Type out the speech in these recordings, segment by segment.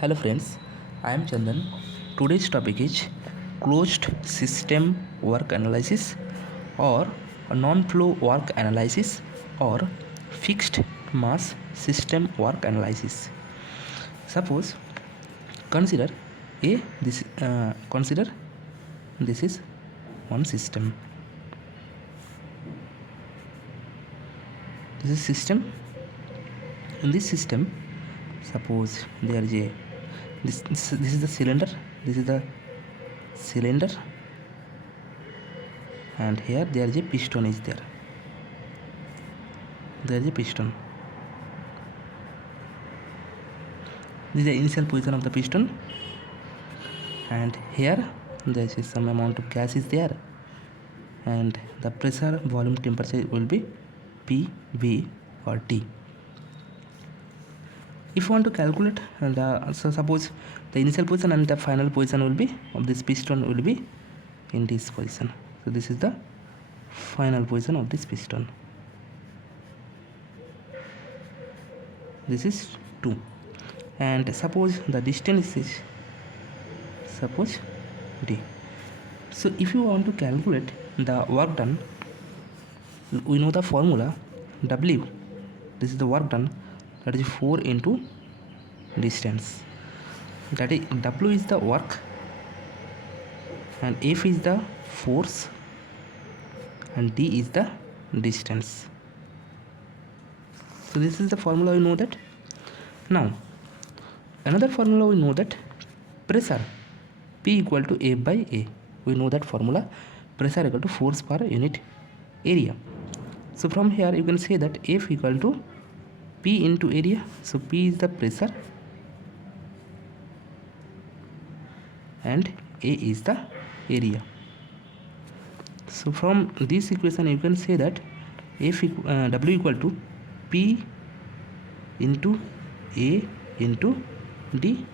Hello friends, I am Chandan. Today's topic is closed system work analysis or non-flow work analysis or fixed mass system work analysis. Suppose consider consider this is one system. This is system. In this system, suppose there is a this is the cylinder. This is the cylinder, and here there is a piston is there. There is a piston. This is the initial position of the piston, and here there is some amount of gas is there, and the pressure, volume, temperature will be P, V or T. If you want to calculate so suppose the initial position and the final position will be of this piston will be in this position. So this is the final position of this piston. This is 2, and suppose the distance is suppose D. So if you want to calculate the work done, we know the formula W. This is the work done, that is 4 into distance. That is W is the work and F is the force and D is the distance. So this is the formula, we know that. Now another formula, we know that pressure P equal to F by A. We know that formula, pressure equal to force per unit area. So from here you can say that F equal to P into area. So P is the pressure and A is the area. So from this equation you can say that W equal to P into A into D.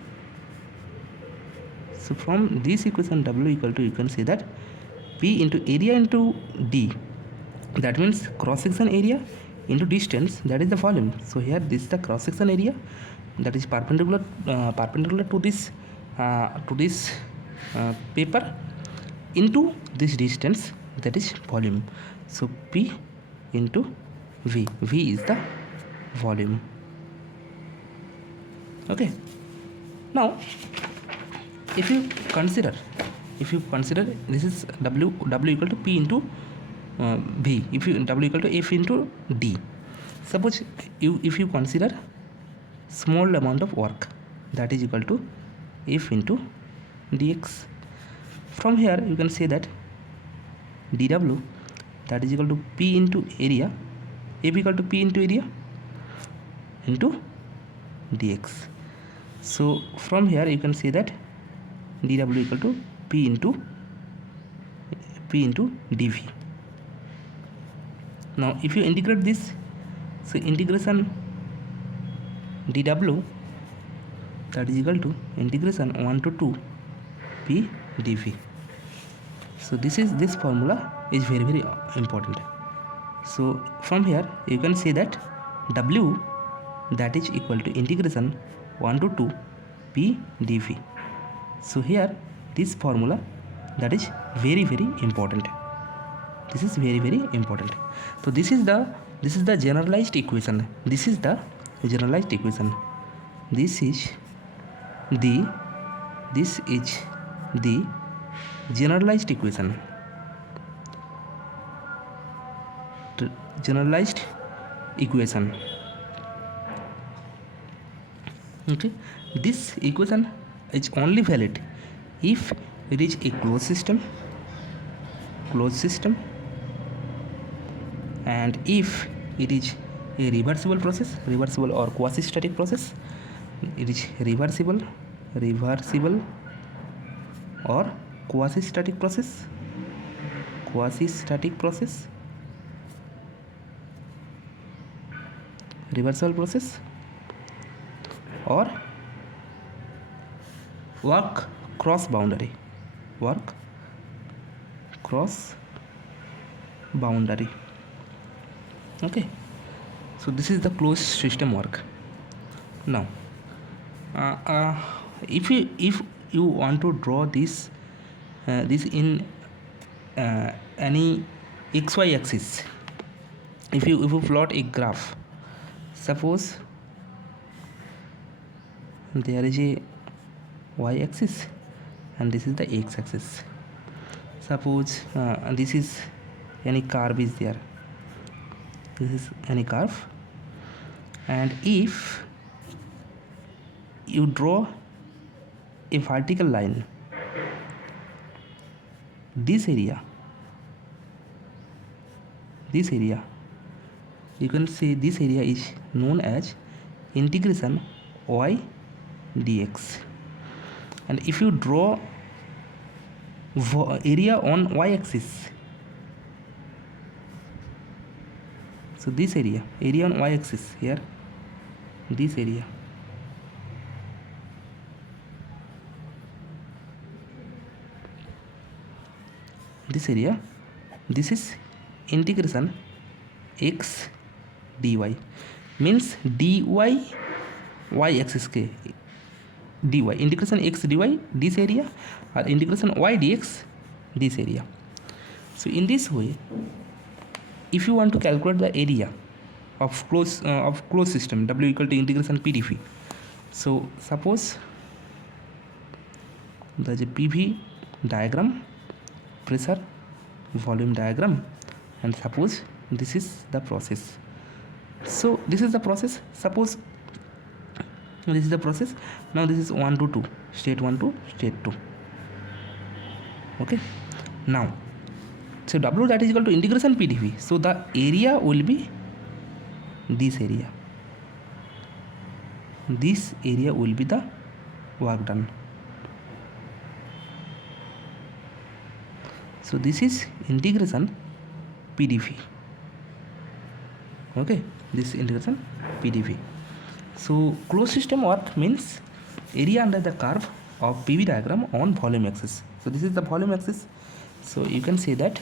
So from this equation W equal to, you can say that P into area into D, that means cross section area into distance, that is the volume. So here this is the cross section area, that is perpendicular to this paper, into this distance, that is volume. So P into V. V is the volume. Okay. Now if you consider this is W equal to P into V, if you W equal to F into D. Suppose if you consider small amount of work, that is equal to F into dx. From here you can say that dW, that is equal to P into area, F equal to P into area into dx. So from here you can say that dW equal to P into dV. Now if you integrate this, so integration dW, that is equal to integration 1 to 2 P dV. So this formula is very important. So from here you can say that W, that is equal to integration 1 to 2 P dV. So here this formula, that is very important. This is very important. So this is the generalized equation. This is the generalized equation. This is the generalized equation. Generalized equation. Okay, this equation is only valid if it is a closed system, and if it is a reversible process, reversible or quasi-static process. It is reversible or quasi-static process, reversible process, or work cross boundary. Okay, so this is the closed system work. Now If you want to draw this this in any xy axis, if you plot a graph, suppose there is a y axis and this is the x axis. Suppose this is any curve is there, this is any curve, and if you draw a vertical line, this area you can say this area is known as integration y dx. And if you draw area on y axis, so this area on y axis here, this area, this is integration x dy, means dy y axis के dy, integration x dy this area, or integration y dx this area. So in this way, if you want to calculate the area of closed system, w equal to integration p dv. So suppose there is a PV diagram, pressure volume diagram, and suppose this is the process. So this is the process. Suppose this is the process. Now this is 1 to 2, state 1 to state 2. Okay. Now, so w that is equal to integration p dv. So the area will be this area. This area will be the work done. So this is integration p dv. Okay, this integration p dv. So closed system work means area under the curve of PV diagram on volume axis. So this is the volume axis. So you can say that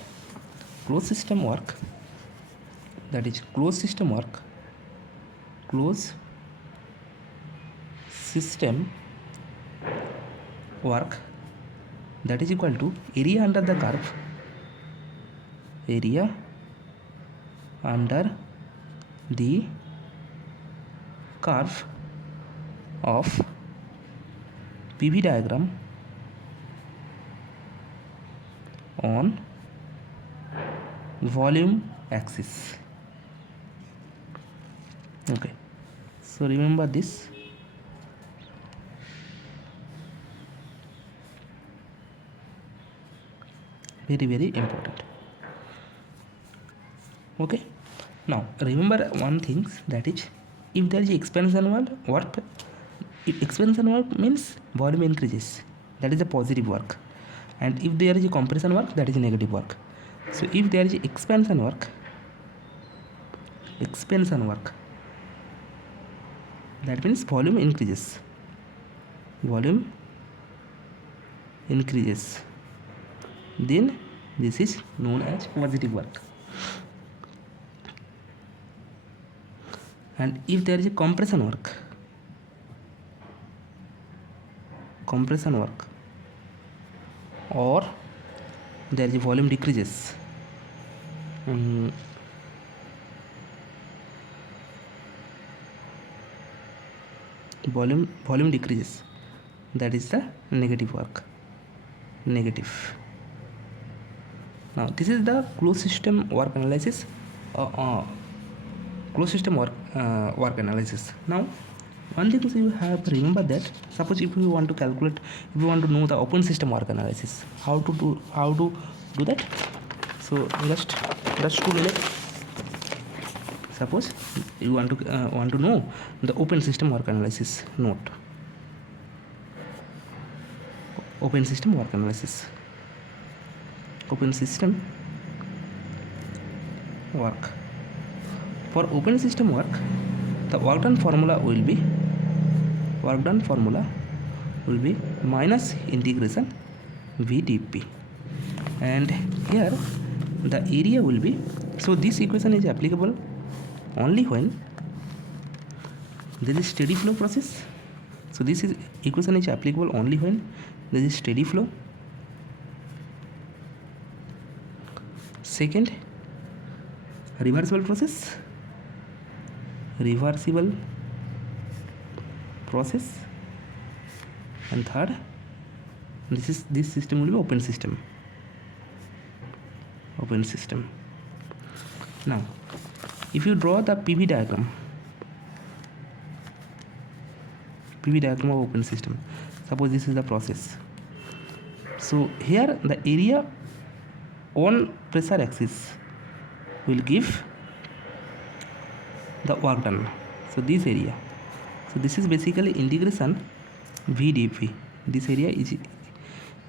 closed system work, that is closed system work that is equal to area under the curve, area under the curve of PV diagram on volume axis. Okay, so remember this. Very, very important. Okay, now remember one thing, that is, if there is expansion work, if expansion work means volume increases, that is a positive work, and if there is a compression work, that is a negative work. So if there is expansion work, that means volume increases, then this is known as positive work. And if there is a compression work, or there is a volume decreases, volume decreases, that is the negative work. Now this is the closed system work analysis. Work analysis. Now one thing you have to remember, that suppose if you want to calculate, if you want to know the open system work analysis, how to do that. So just 2 minutes. Suppose you want to know the open system work analysis. Note, open system work analysis. Open system work. For open system work, the work done formula will be minus integration v dp, and here the area will be, so this equation is applicable only when there is steady flow process, So this is equation is applicable only when there is steady flow. Second, reversible process. And third, this system will be open system. Now if you draw the PV diagram of open system, suppose this is the process. So here the area on pressure axis will give the work done. So this area, so this is basically integration VdP. This area is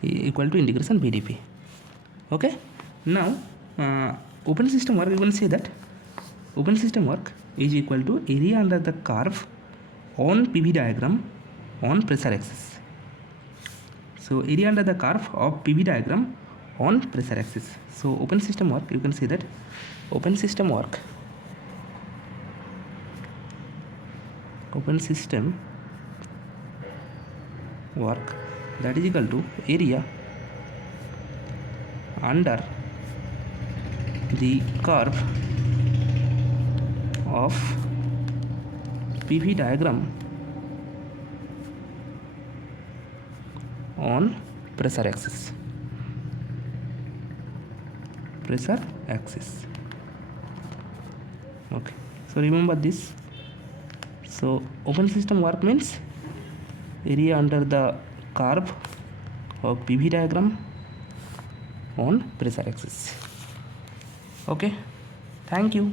equal to integration VdP. Okay, now open system work, you can say that open system work is equal to area under the curve on PV diagram on pressure axis. So area under the curve of PV diagram on pressure axis. So open system work, you can say that open system work that is equal to area under the curve of PV diagram on pressure axis. Okay, so remember this. So open system work means area under the curve of PV diagram on pressure axis. Okay, thank you.